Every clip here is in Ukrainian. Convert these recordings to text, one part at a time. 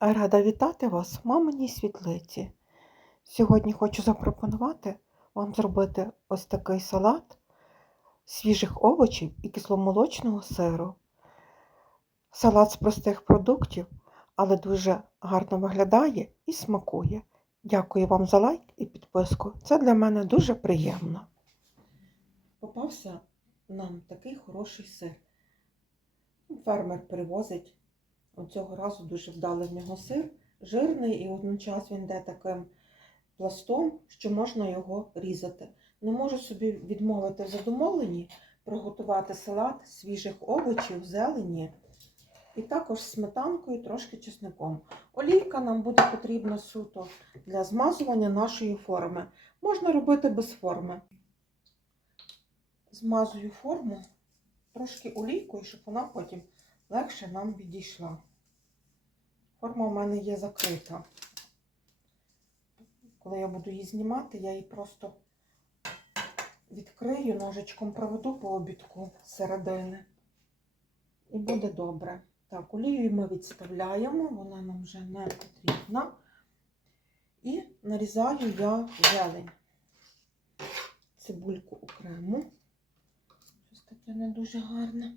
Рада вітати вас в маминій світлиці. Сьогодні хочу запропонувати вам зробити ось такий салат свіжих овочів і кисломолочного сиру. Салат з простих продуктів, але дуже гарно виглядає і смакує. Дякую вам за лайк і підписку. Це для мене дуже приємно. Попався нам такий хороший сир. Фермер привозить Цього разу дуже вдалий в нього сир, жирний і водночас він йде таким пластом, що можна його різати. Не можу собі відмовити в задоволенні приготувати салат свіжих овочів, зелені і також сметанкою, трошки чесником. Олійка нам буде потрібна суто для змазування нашої форми. Можна робити без форми. Змазую форму трошки олійкою, щоб вона потім легше нам відійшла. Форма в мене є закрита. Коли я буду її знімати, я її просто відкрию, ножичком проведу по обідку середини. І буде добре. Так, олію ми відставляємо, вона нам вже не потрібна. І нарізаю я зелень. Цибульку окремо. Щось таке не дуже гарне.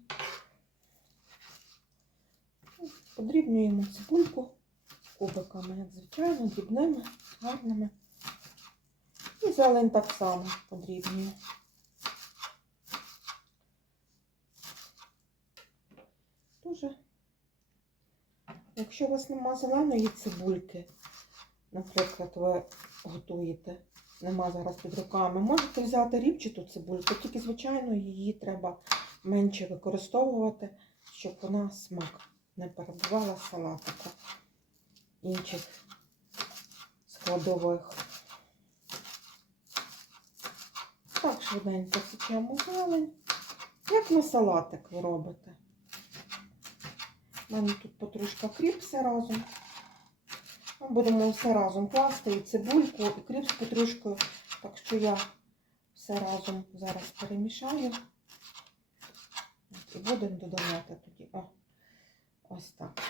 Подрібнюємо цибульку кубиками, як звичайно, дрібними, гарними. І зелень так само подрібнюю. Дуже, якщо у вас нема зеленої цибульки, наприклад, ви готуєте, нема зараз під руками, можете взяти рібчату цибульку, тільки, звичайно, її треба менше використовувати, щоб вона смак не перебувала салатика інших складових. Так, швиденько січемо зелень. Як на салатик ви робите? У мене тут потрішка кріп все разом. Ми будемо все разом класти і цибульку, і кріп з петрушкою. Так що я все разом зараз перемішаю. І будемо додавати тоді. О, Ось так.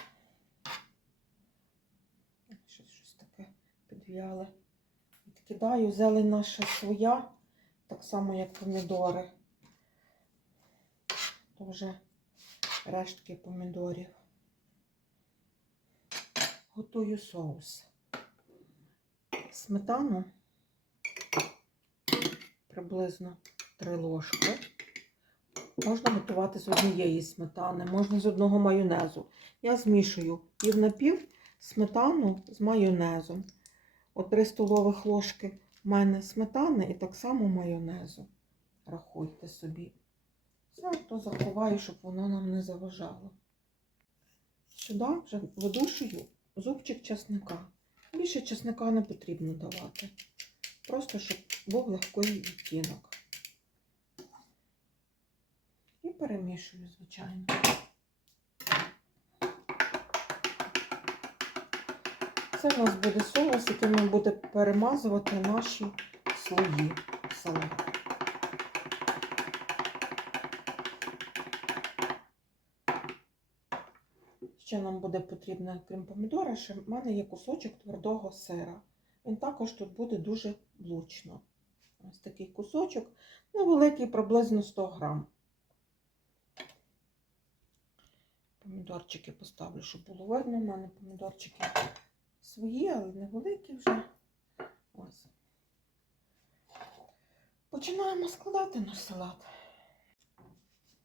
Щось, щось таке підв'яле. Відкидаю зелень наша своя, так само, як помідори. То вже рештки помідорів. Готую соус. Сметану приблизно 3 ложки. Можна готувати з однієї сметани, можна з одного майонезу. Я змішую пів на пів сметану з майонезом. От 3 столових ложки в мене сметани і так само майонезу. Рахуйте собі. Все, то заховаю, щоб воно нам не заважало. Сюди вже видушую зубчик чесника. Більше чесника не потрібно давати. Просто щоб був легкий відтінок. І перемішую, звичайно. Це у нас буде соус, який ми буде перемазувати наші слої салату. Ще нам буде потрібно, крім помідора, ще в мене є кусочок твердого сира. Він також тут буде дуже блучно. Ось такий кусочок, невеликий, приблизно 100 грам. Помідорчики поставлю, щоб було видно. У мене помідорчики свої, але невеликі вже. Ось. Починаємо складати наш салат.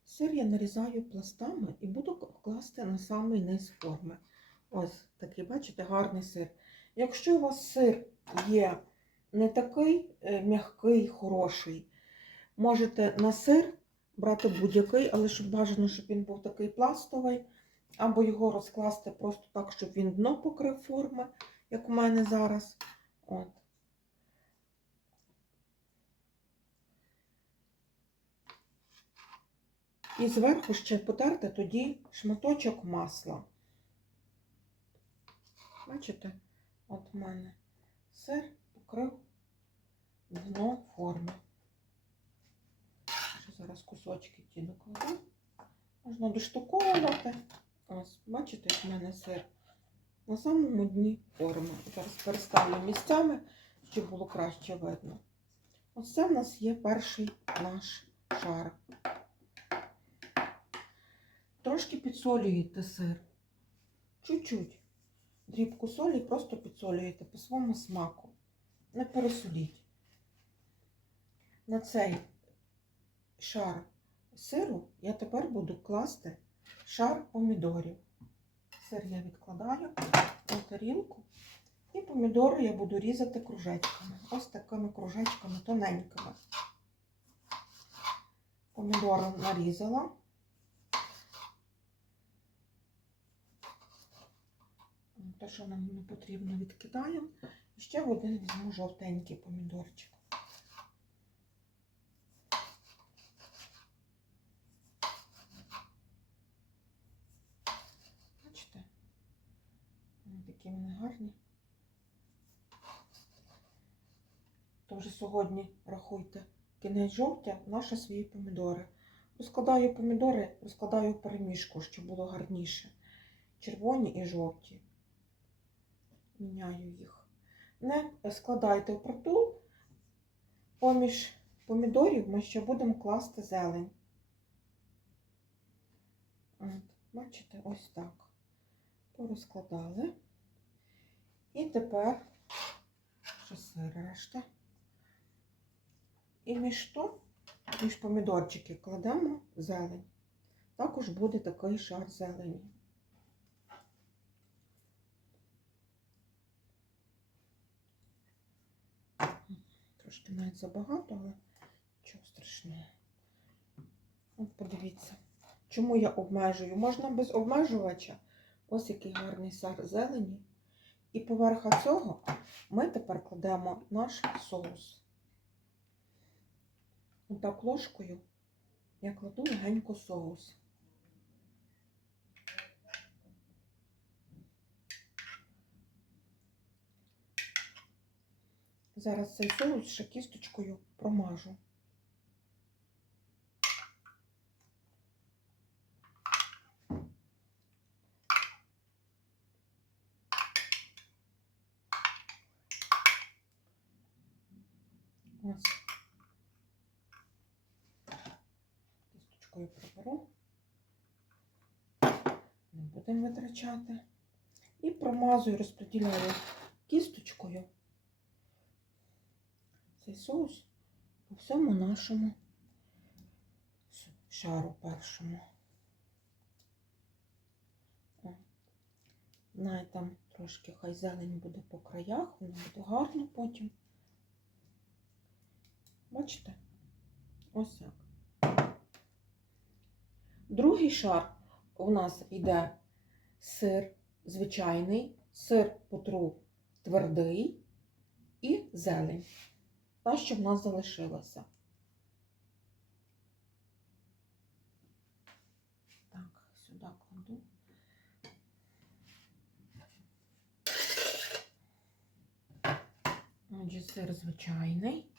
Сир я нарізаю пластами і буду класти на самий низ форми. Ось такий, бачите, гарний сир. Якщо у вас сир є не такий е, м'який, хороший, можете на сир брати будь-який, але щоб бажано, щоб він був такий пластовий, або його розкласти просто так, щоб він дно покрив форми, як у мене зараз. От. І зверху ще потерти тоді шматочок масла. Бачите, от у мене сир покрив дно форми. Ще зараз кусочки ті докладу. Можна доштуковувати. Ось, бачите, в мене сир на самому дні форми. Зараз переставлю місцями, щоб було краще видно. Оце в нас є перший наш шар. Трошки підсолюєте сир. Чуть-чуть. Дрібку солі просто підсолюєте по своєму смаку. Не пересоліть. На цей шар сиру я тепер буду класти шар помідорів. Сир я відкладаю на тарілку. І помідори я буду різати кружечками. Ось такими кружечками тоненькими. Помідори нарізала. Те, що нам не потрібно, відкидаємо. І ще в один візьму жовтенький помідорчик. То вже сьогодні, рахуйте, кінець жовтня наші свої помідори. Розкладаю помідори, розкладаю в перемішку, щоб було гарніше. Червоні і жовті. Міняю їх. Не складайте в притул. Поміж помідорів ми ще будемо класти зелень. Бачите, ось так. Порозкладали. І тепер ще решта. І між то, між помідорчики кладемо зелень. Також буде такий шар зелені. Трошки навіть забагато, але нічого страшного. От подивіться, чому я обмежую? Можна без обмежувача. Ось який гарний сар зелені. І поверха цього ми тепер кладемо наш соус. Отак ложкою я кладу легенько соус. Зараз цей соус ще кісточкою промажу. Ось. Кісточкою приберу. Не будемо витрачати. І промазую, розподіляю кісточкою цей соус по всьому нашому шару першому. Навіть там трошки хай зелень буде по краях, воно буде гарно потім. Бачите? Ось так. Другий шар у нас йде сир звичайний, сир потру твердий і зелень. Та, що в нас залишилося. Так, сюди кладу. Отже, сир звичайний.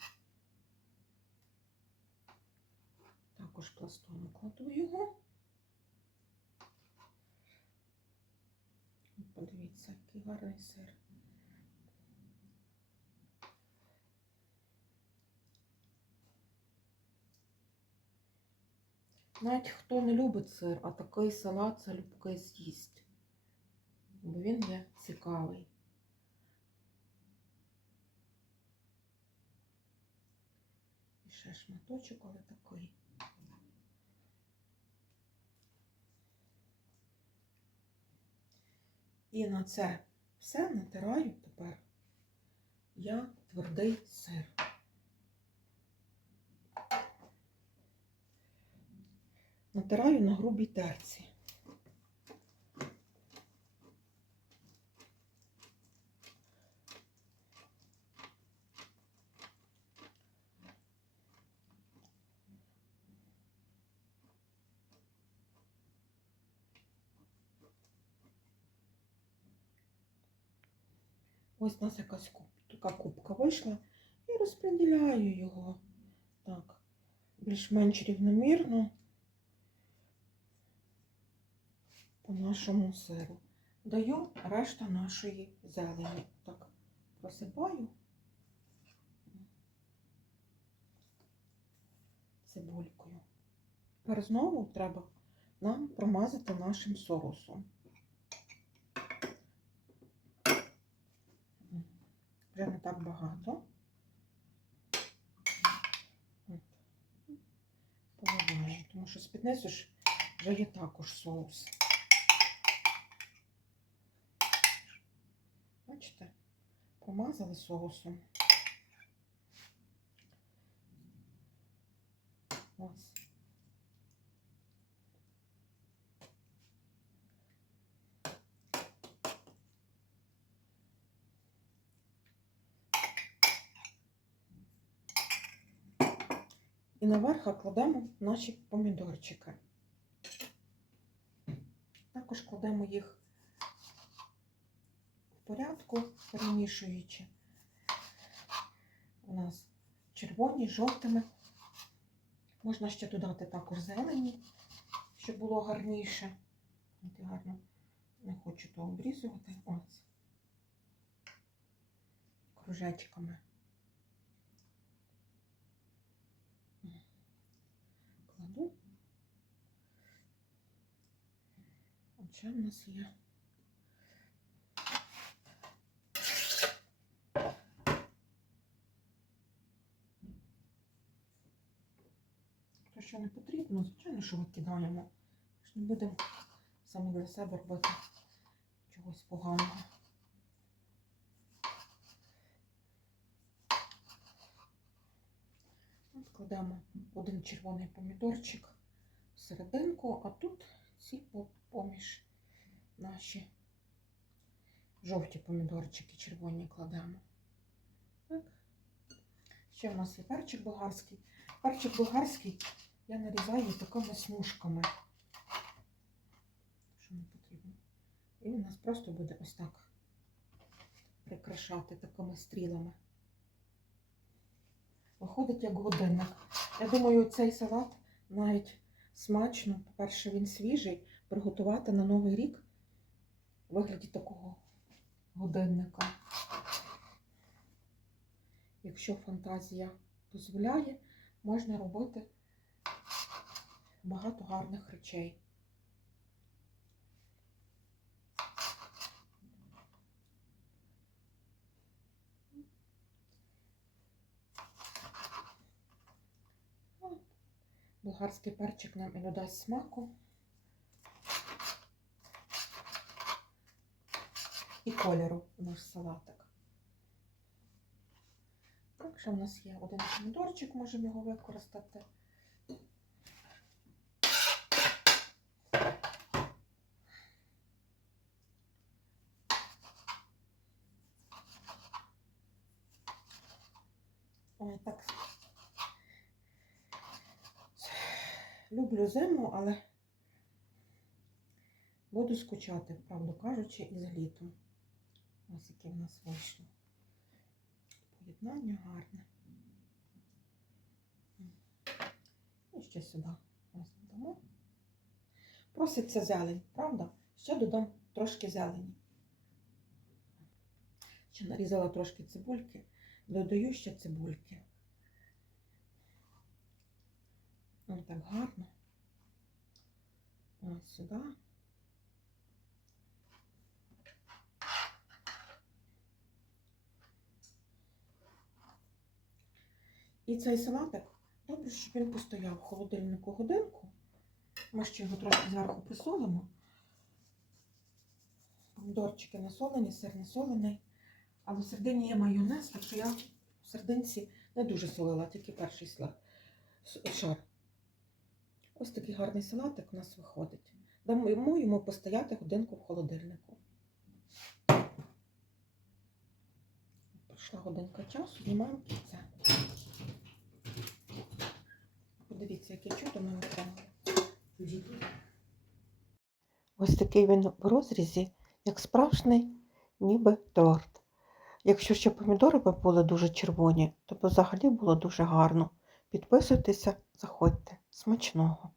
Також пластом кладу його. Подивіться, який гарний сир. Навіть хто не любить сир, а такий салат це любки з'їсть. Бо він є цікавий. І ще шматочок, але такий. І на це все натираю тепер я твердий сир. Натираю на грубій терці. Ось у нас якась така кубка вийшла і розподіляю його так, більш-менш рівномірно по нашому сиру. даю решту нашої зелені. Так, просипаю цибулькою. Тепер знову треба нам промазати нашим соусом. Вже не так багато. От. Тому що з-під ж вже є також соус. Бачите, помазали соусом. Ось. І наверх кладемо наші помідорчики. Також кладемо їх в порядку, перемішуючи. У нас червоні, жовтими. Можна ще додати також зелені, щоб було гарніше. От я гарно не хочу то обрізувати. Ось. Кружечками. Кладу. Отже, в нас є. То, що не потрібно, звичайно, що викидаємо. Не будемо саме для себе робити чогось поганого. Кладемо один червоний помідорчик в серединку, а тут ці поміж наші жовті помідорчики червоні кладемо. Так. Ще в нас є перчик болгарський. Перчик болгарський я нарізаю такими смужками, що не потрібно. І він у нас просто буде ось так прикрашати такими стрілами. Виходить як годинник. Я думаю, цей салат навіть смачно, по-перше, він свіжий, приготувати на Новий рік вигляді такого годинника. Якщо фантазія дозволяє, можна робити багато гарних речей. Болгарський перчик нам і додасть смаку. І кольору наш салатик. Так, в нас є один помідорчик, можемо його використати. Ой, так. Люблю зиму, але буду скучати, правду кажучи, із літом. Ось яке в нас вийшло. Поєднання гарне. І ще сюди ось додамо. Проситься зелень, правда? Ще додам трошки зелені. Ще нарізала трошки цибульки, додаю ще цибульки. Ось так гарно. Ось сюди. І цей салатик, добре, щоб він постояв в холодильнику годинку. Ми ще його трошки зверху присолимо. Помідорчики насолені, сир насолений. Але в середині є майонез, так що я в серединці не дуже солила, тільки перший шар. Ось такий гарний салатик у нас виходить. Дамо йому постояти годинку в холодильнику. Пройшла годинка часу, знімаємо кільце. Подивіться, яке чудо ми отримали. Ось такий він в розрізі, як справжній, ніби торт. Якщо ще помідори б були дуже червоні, то б взагалі було дуже гарно. Підписуйтеся, заходьте. Смачного!